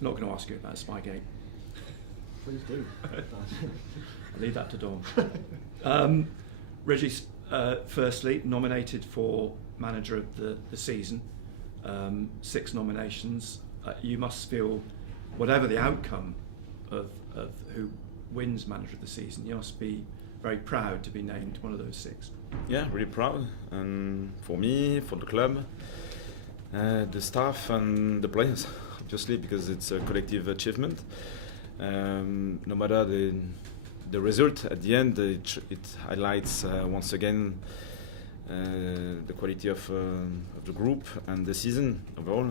Not going to ask you about Spygate. Please do. I'll leave that to Dawn. Régis, firstly, nominated for Manager of the Season. 6 nominations. You must feel, whatever the outcome of who wins Manager of the Season, you must be very proud to be named one of those 6. Yeah, really proud. And for me, for the club, the staff and the players, obviously, because it's a collective achievement. No matter the result at the end, it highlights once again the quality of the group and the season overall.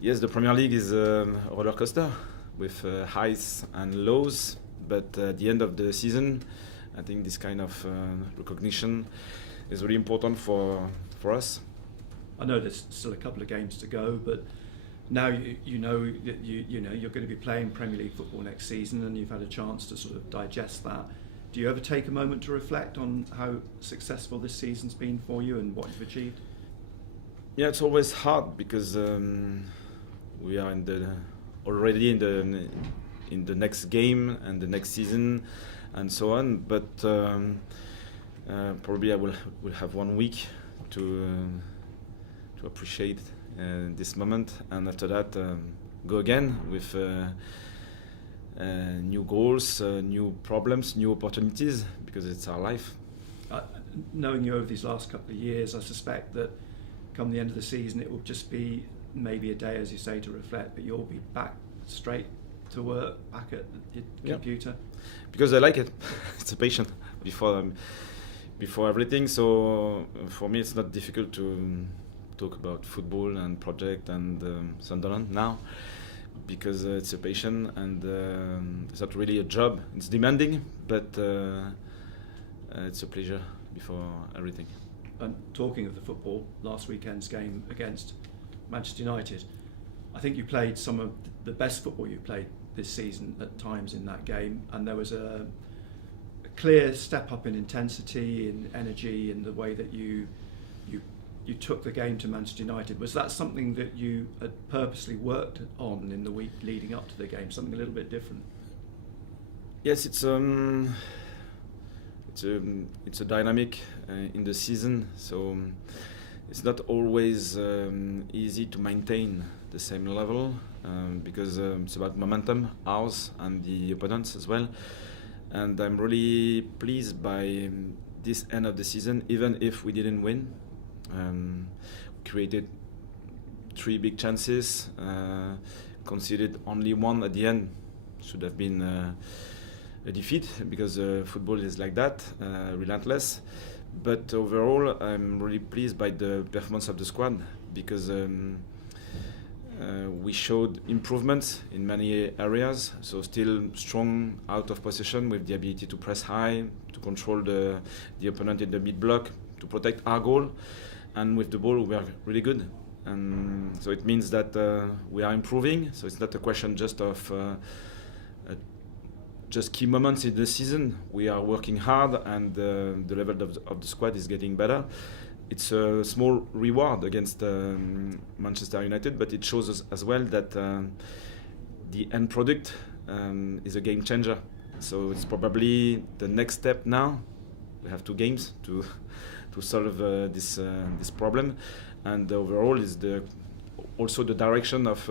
Yes, the Premier League is a roller coaster with highs and lows, but at the end of the season, I think this kind of recognition is really important for us. I know there's still a couple of games to go, but now you know that you know you're going to be playing Premier League football next season, and you've had a chance to sort of digest that. Do you ever take a moment to reflect on how successful this season's been for you and what you've achieved? Yeah, it's always hard because we are already in the next game and the next season and so on. But probably I will have 1 week to appreciate this moment, and after that go again with new goals, new problems, new opportunities, because it's our life. Knowing you over these last couple of years, I suspect that come the end of the season it will just be maybe a day, as you say, to reflect, but you'll be back straight to work, back at the computer. Because I like it. It's a passion before everything, so for me it's not difficult to talk about football and project and Sunderland now, because it's a passion and it's not really a job. It's demanding, but it's a pleasure before everything. And talking of the football, last weekend's game against Manchester United, I think you played some of the best football you played this season at times in that game, and there was a clear step up in intensity, in energy, in the way that you took the game to Manchester United. Was that something that you had purposely worked on in the week leading up to the game, something a little bit different? Yes, it's a dynamic in the season, so it's not always easy to maintain the same level because it's about momentum, ours and the opponents as well. And I'm really pleased by this end of the season, even if we didn't win. Created 3 big chances, conceded only 1 at the end. Should have been a defeat, because football is like that, relentless. But overall, I'm really pleased by the performance of the squad, because we showed improvements in many areas. So still strong out of possession, with the ability to press high, to control the opponent in the mid block, to protect our goal. And with the ball, we are really good. And so it means that we are improving. So it's not a question just of just key moments in the season. We are working hard, and the level of the squad is getting better. It's a small reward against Manchester United, but it shows us as well that the end product is a game changer. So it's probably the next step now. We have 2 games to solve this problem, and overall is also the direction of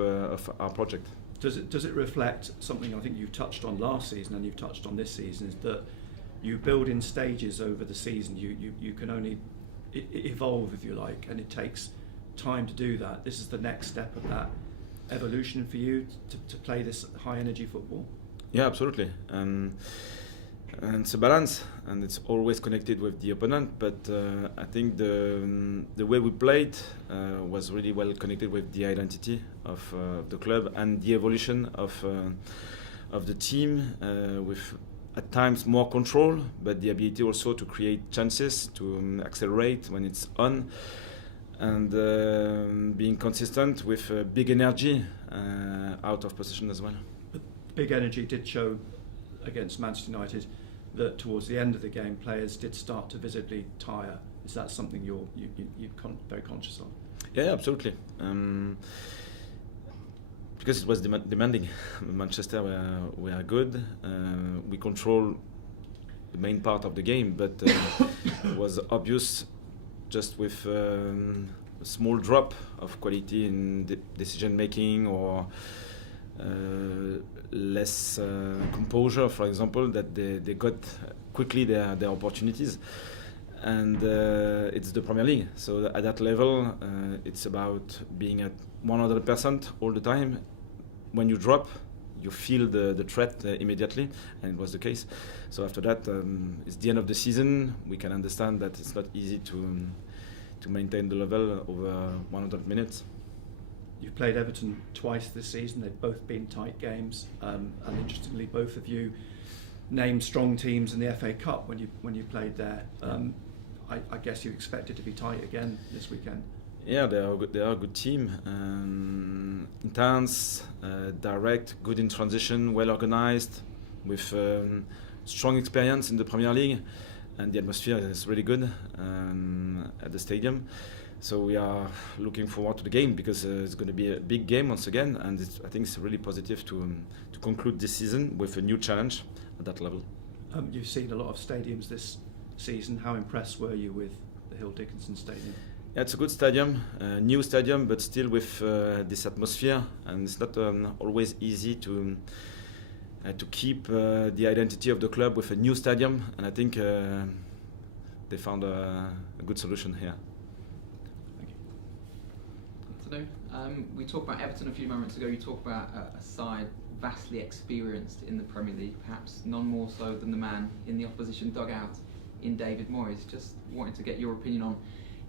our project. Does it reflect something I think you touched on last season and you've touched on this season, is that you build in stages over the season. You can only evolve, if you like, and it takes time to do that. This is the next step of that evolution for you to play this high energy football? Yeah, absolutely. And it's a balance, and it's always connected with the opponent. But I think the way we played was really well connected with the identity of the club and the evolution of the team, with at times more control, but the ability also to create chances, to accelerate when it's on, and being consistent with big energy out of possession as well. But big energy did show against Manchester United, that towards the end of the game players did start to visibly tire. Is that something you're very conscious of? Yeah, absolutely. because it was demanding. Manchester were good. We control the main part of the game, but it was obvious just with a small drop of quality in decision making or less composure, for example, that they got quickly their opportunities. And it's the Premier League, so at that level it's about being at 100% all the time. When you drop, you feel the threat immediately, and it was the case. So after that, it's the end of the season. We can understand that it's not easy to maintain the level over 100 minutes. You've played Everton twice this season. They've both been tight games, and interestingly, both of you named strong teams in the FA Cup when you played there. I guess you expect it to be tight again this weekend. Yeah, they are a good team. Intense, direct, good in transition, well organized, with strong experience in the Premier League, and the atmosphere is really good at the stadium. So we are looking forward to the game because it's going to be a big game once again, and I think it's really positive to conclude this season with a new challenge at that level. You've seen a lot of stadiums this season. How impressed were you with the Hill Dickinson Stadium? Yeah, it's a good stadium, new stadium, but still with this atmosphere, and it's not always easy to keep the identity of the club with a new stadium, and I think they found a good solution here. We talked about Everton a few moments ago. You talked about a side vastly experienced in the Premier League, perhaps none more so than the man in the opposition dugout in David Moyes. Just wanted to get your opinion on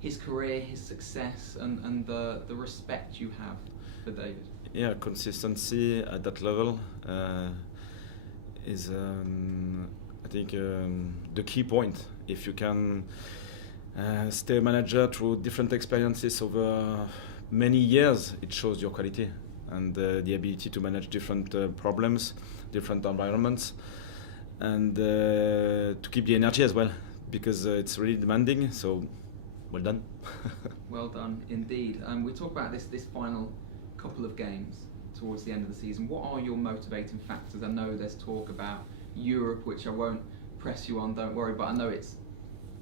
his career, his success, and the respect you have for David. Yeah, consistency at that level is, I think, the key point. If you can stay a manager through different experiences over many years, it shows your quality and the ability to manage different problems, different environments, and to keep the energy as well, because it's really demanding. So, well done. Well done indeed. We talk about this final couple of games towards the end of the season. What are your motivating factors? I know there's talk about Europe, which I won't press you on, don't worry, but I know it's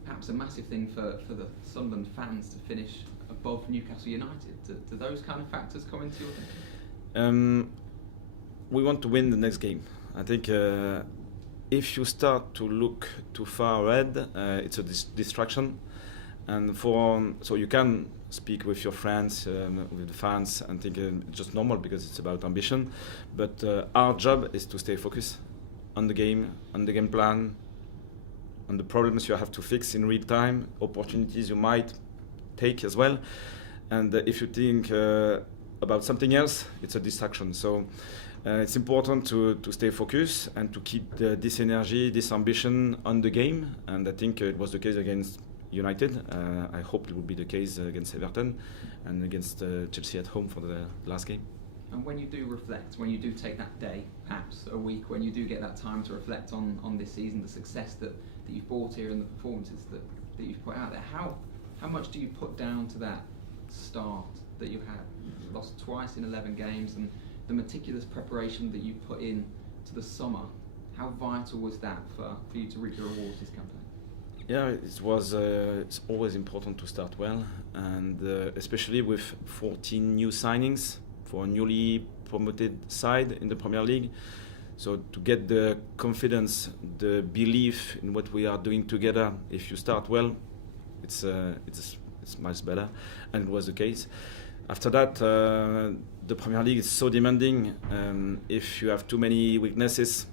perhaps a massive thing for the Sunderland fans to finish above Newcastle United. Do those kind of factors come into your thinking? We want to win the next game. I think if you start to look too far ahead, it's a distraction. And so you can speak with your friends, with the fans, and think it's just normal because it's about ambition. But our job is to stay focused on the game plan, on the problems you have to fix in real time, opportunities you might take as well. And if you think about something else, it's a distraction. So it's important to stay focused and to keep this energy, this ambition on the game. And I think it was the case against United. I hope it will be the case against Everton and against Chelsea at home for the last game. And when you do reflect, when you do take that day, perhaps a week, when you do get that time to reflect on this season, the success that you've brought here and the performances that you've put out there, how much do you put down to that start that you had? You lost twice in 11 games, and the meticulous preparation that you put in to the summer, how vital was that for you to reap the rewards this campaign? Yeah, it was. It's always important to start well, and especially with 14 new signings for a newly promoted side in the Premier League. So to get the confidence, the belief in what we are doing together, if you start well, it's much better, and it was the case. After that, the Premier League is so demanding. If you have too many weaknesses,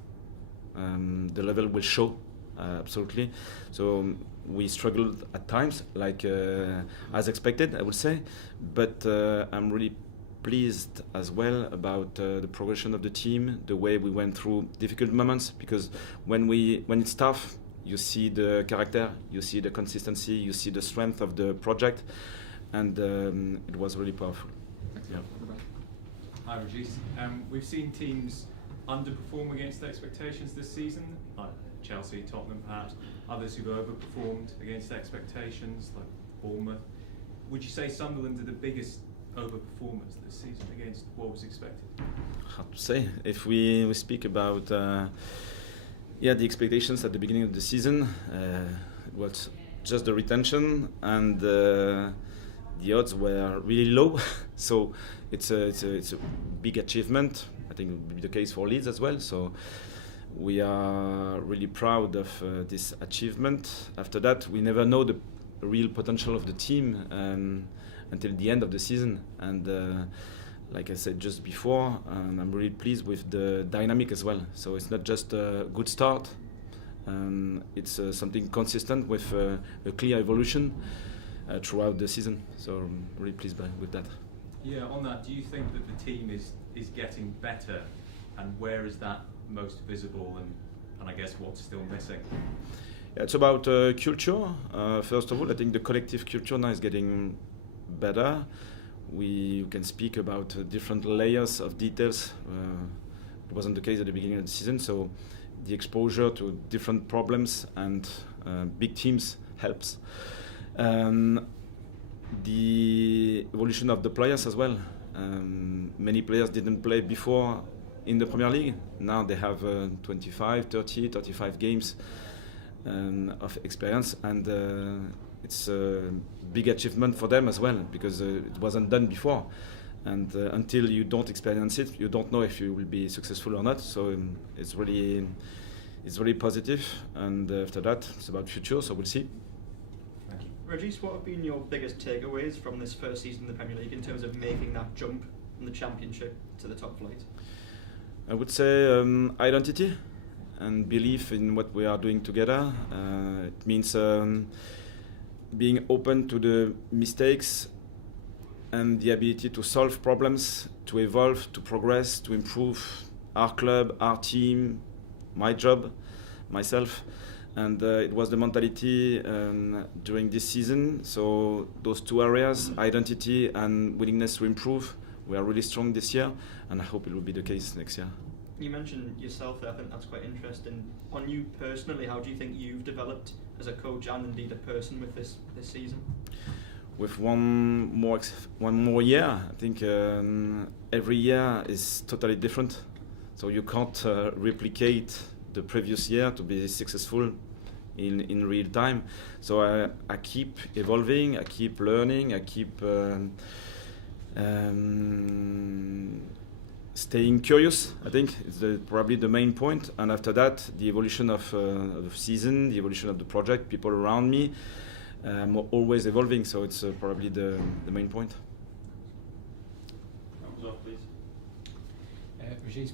the level will show. Absolutely. So we struggled at times, like as expected, I would say. But I'm really pleased as well about the progression of the team, the way we went through difficult moments. Because when it's tough, you see the character, you see the consistency, you see the strength of the project, and it was really powerful. Yeah. Hi, Régis. We've seen teams underperform against expectations this season, like Chelsea, Tottenham perhaps, others who've overperformed against expectations, like Bournemouth. Would you say Sunderland are the biggest overperformance this season against what was expected? Hard to say. If we speak about the expectations at the beginning of the season, it was just the retention, and the odds were really low. So it's a big achievement. I think it will be the case for Leeds as well. So we are really proud of this achievement. After that, we never know the real potential of the team until the end of the season. And like I said just before, I'm really pleased with the dynamic as well. So it's not just a good start. It's something consistent with a clear evolution throughout the season. So I'm really pleased with that. Yeah, on that, do you think that the team is getting better, and where is that most visible, and I guess what's still missing? Yeah, it's about culture. First of all, I think the collective culture now is getting better. We can speak about different layers of details. It wasn't the case at the beginning of the season, so the exposure to different problems and big teams helps. The evolution of the players as well. Many players didn't play before in the Premier League. Now they have 25, 30, 35 games of experience, and it's a big achievement for them as well, because it wasn't done before. And until you don't experience it, you don't know if you will be successful or not. So it's really positive. And after that, it's about future. So we'll see. Thank you. Régis, what have been your biggest takeaways from this first season in the Premier League in terms of making that jump from the Championship to the top flight? I would say identity and belief in what we are doing together. It means being open to the mistakes and the ability to solve problems, to evolve, to progress, to improve our club, our team, my job, myself. And it was the mentality during this season. So those two areas, identity and willingness to improve, we are really strong this year, and I hope it will be the case next year. You mentioned yourself there, I think that's quite interesting. On you personally, how do you think you've developed as a coach and indeed a person with this season? With one more year, I think every year is totally different. So you can't replicate the previous year to be successful in real time. So I keep evolving, I keep learning, I keep staying curious. I think it's probably the main point. And after that, the evolution of the season, the evolution of the project, people around me, always evolving. So it's probably the main point. Thumbs up, please. Régis,